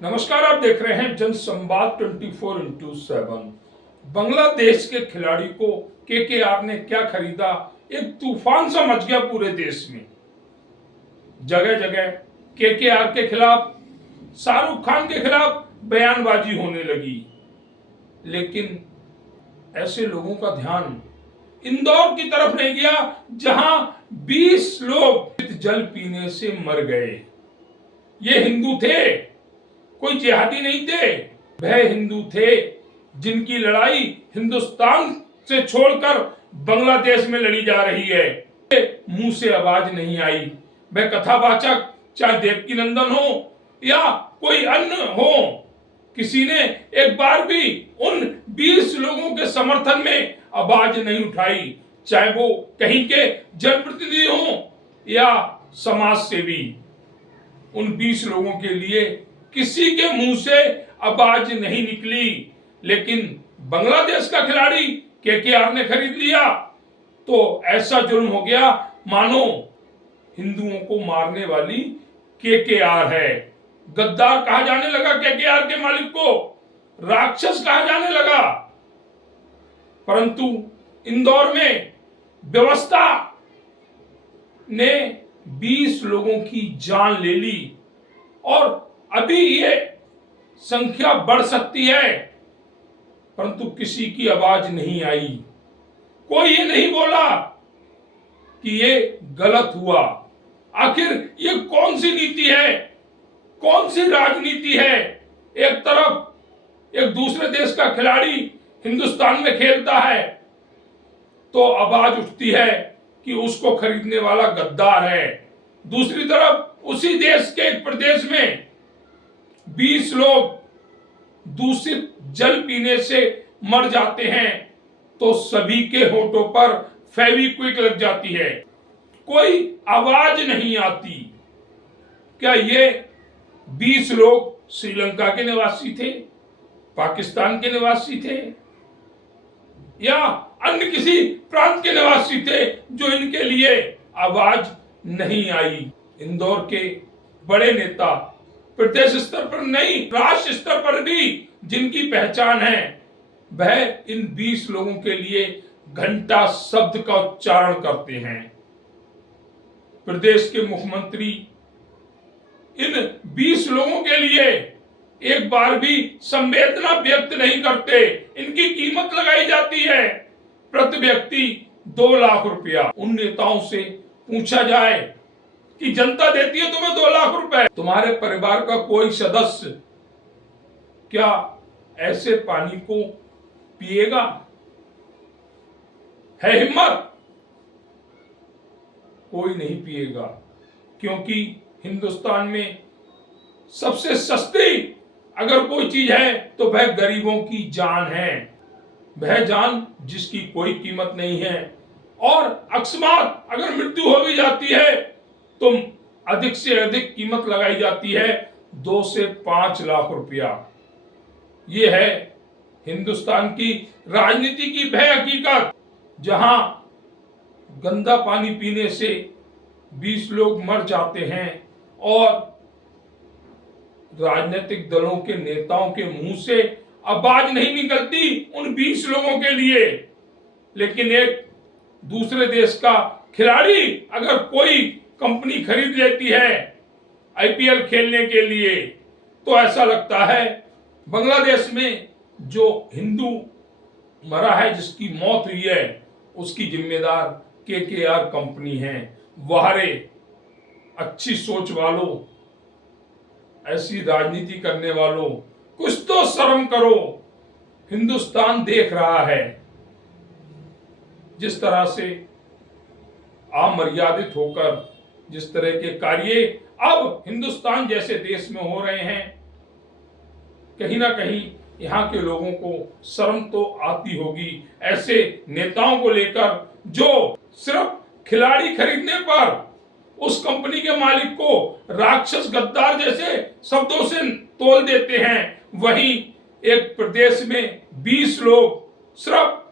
नमस्कार, आप देख रहे हैं जनसंवाद 24x7। बांग्लादेश के खिलाड़ी को केकेआर ने क्या खरीदा, एक तूफान सा मच गया पूरे देश में। जगह जगह केकेआर के खिलाफ, शाहरुख खान के खिलाफ बयानबाजी होने लगी। लेकिन ऐसे लोगों का ध्यान इंदौर की तरफ नहीं गया, जहां 20 लोग जल पीने से मर गए। ये हिंदू थे, कोई जिहादी नहीं थे। वह हिंदू थे जिनकी लड़ाई हिंदुस्तान से छोड़कर बांग्लादेश में लड़ी जा रही है। मुंह से आवाज नहीं आई। वह कथावाचक चाहे देवकी नंदन हो या कोई अन्य हो, किसी ने एक बार भी उन 20 लोगों के समर्थन में आवाज नहीं उठाई, चाहे वो कहीं के जनप्रतिनिधि हो या समाज सेवी। उन 20 लोगों के लिए किसी के मुंह से आवाज नहीं निकली। लेकिन बांग्लादेश का खिलाड़ी केकेआर ने खरीद लिया तो ऐसा जुल्म हो गया मानो हिंदुओं को मारने वाली केकेआर है। गद्दार कहा जाने लगा केकेआर के मालिक को, राक्षस कहा जाने लगा। परंतु इंदौर में व्यवस्था ने 20 लोगों की जान ले ली और अभी ये संख्या बढ़ सकती है, परंतु किसी की आवाज नहीं आई। कोई ये नहीं बोला कि ये गलत हुआ। आखिर ये कौन सी नीति है, कौन सी राजनीति है? एक तरफ एक दूसरे देश का खिलाड़ी हिंदुस्तान में खेलता है तो आवाज उठती है कि उसको खरीदने वाला गद्दार है। दूसरी तरफ उसी देश के एक प्रदेश में 20 लोग दूषित जल पीने से मर जाते हैं तो सभी के होठों पर फेविक्विक लग जाती है, कोई आवाज नहीं आती। क्या ये 20 लोग श्रीलंका के निवासी थे, पाकिस्तान के निवासी थे या अन्य किसी प्रांत के निवासी थे जो इनके लिए आवाज नहीं आई? इंदौर के बड़े नेता प्रदेश स्तर पर नहीं, राष्ट्र स्तर पर भी जिनकी पहचान है, वह इन 20 लोगों के लिए घंटा शब्द का उच्चारण करते हैं। प्रदेश के मुख्यमंत्री इन 20 लोगों के लिए एक बार भी संवेदना व्यक्त नहीं करते। इनकी कीमत लगाई जाती है प्रति व्यक्ति 2 लाख रुपया। उन नेताओं से पूछा जाए कि जनता देती है तुम्हें 2 लाख रुपए, तुम्हारे परिवार का कोई सदस्य क्या ऐसे पानी को पिएगा? है हिम्मत? कोई नहीं पिएगा, क्योंकि हिंदुस्तान में सबसे सस्ती अगर कोई चीज है तो वह गरीबों की जान है। वह जान जिसकी कोई कीमत नहीं है और अकस्मात अगर मृत्यु हो भी जाती है तो अधिक से अधिक कीमत लगाई जाती है 2 से 5 लाख रुपया। ये है हिंदुस्तान की राजनीति की भय हकीकत, जहां गंदा पानी पीने से 20 लोग मर जाते हैं और राजनीतिक दलों के नेताओं के मुंह से आवाज नहीं निकलती उन 20 लोगों के लिए। लेकिन एक दूसरे देश का खिलाड़ी अगर कोई कंपनी खरीद लेती है आईपीएल खेलने के लिए तो ऐसा लगता है बांग्लादेश में जो हिंदू मरा है, जिसकी मौत हुई है, उसकी जिम्मेदार केकेआर कंपनी है। वाहरे अच्छी सोच वालों, ऐसी राजनीति करने वालों, कुछ तो शर्म करो। हिंदुस्तान देख रहा है जिस तरह से अमर्यादित होकर जिस तरह के कार्य अब हिंदुस्तान जैसे देश में हो रहे हैं, कहीं ना कहीं यहाँ के लोगों को शर्म तो आती होगी ऐसे नेताओं को लेकर जो सिर्फ खिलाड़ी खरीदने पर उस कंपनी के मालिक को राक्षस, गद्दार जैसे शब्दों से तोल देते हैं। वहीं एक प्रदेश में 20 लोग सिर्फ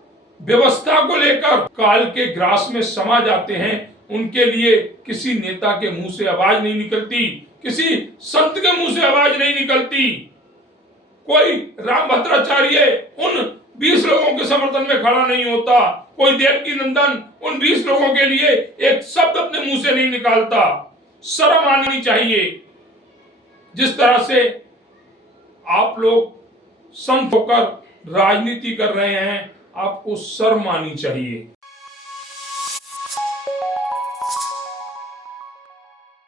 व्यवस्था को लेकर काल के ग्रास में समा जाते हैं, उनके लिए किसी नेता के मुंह से आवाज नहीं निकलती किसी संत के मुंह से आवाज नहीं निकलती। कोई रामभद्राचार्य उन 20 लोगों के समर्थन में खड़ा नहीं होता, कोई देवकी नंदन उन 20 लोगों के लिए एक शब्द अपने मुंह से नहीं निकालता। शर्म आनी चाहिए। जिस तरह से आप लोग संत होकर राजनीति कर रहे हैं, आपको शर्म आनी चाहिए।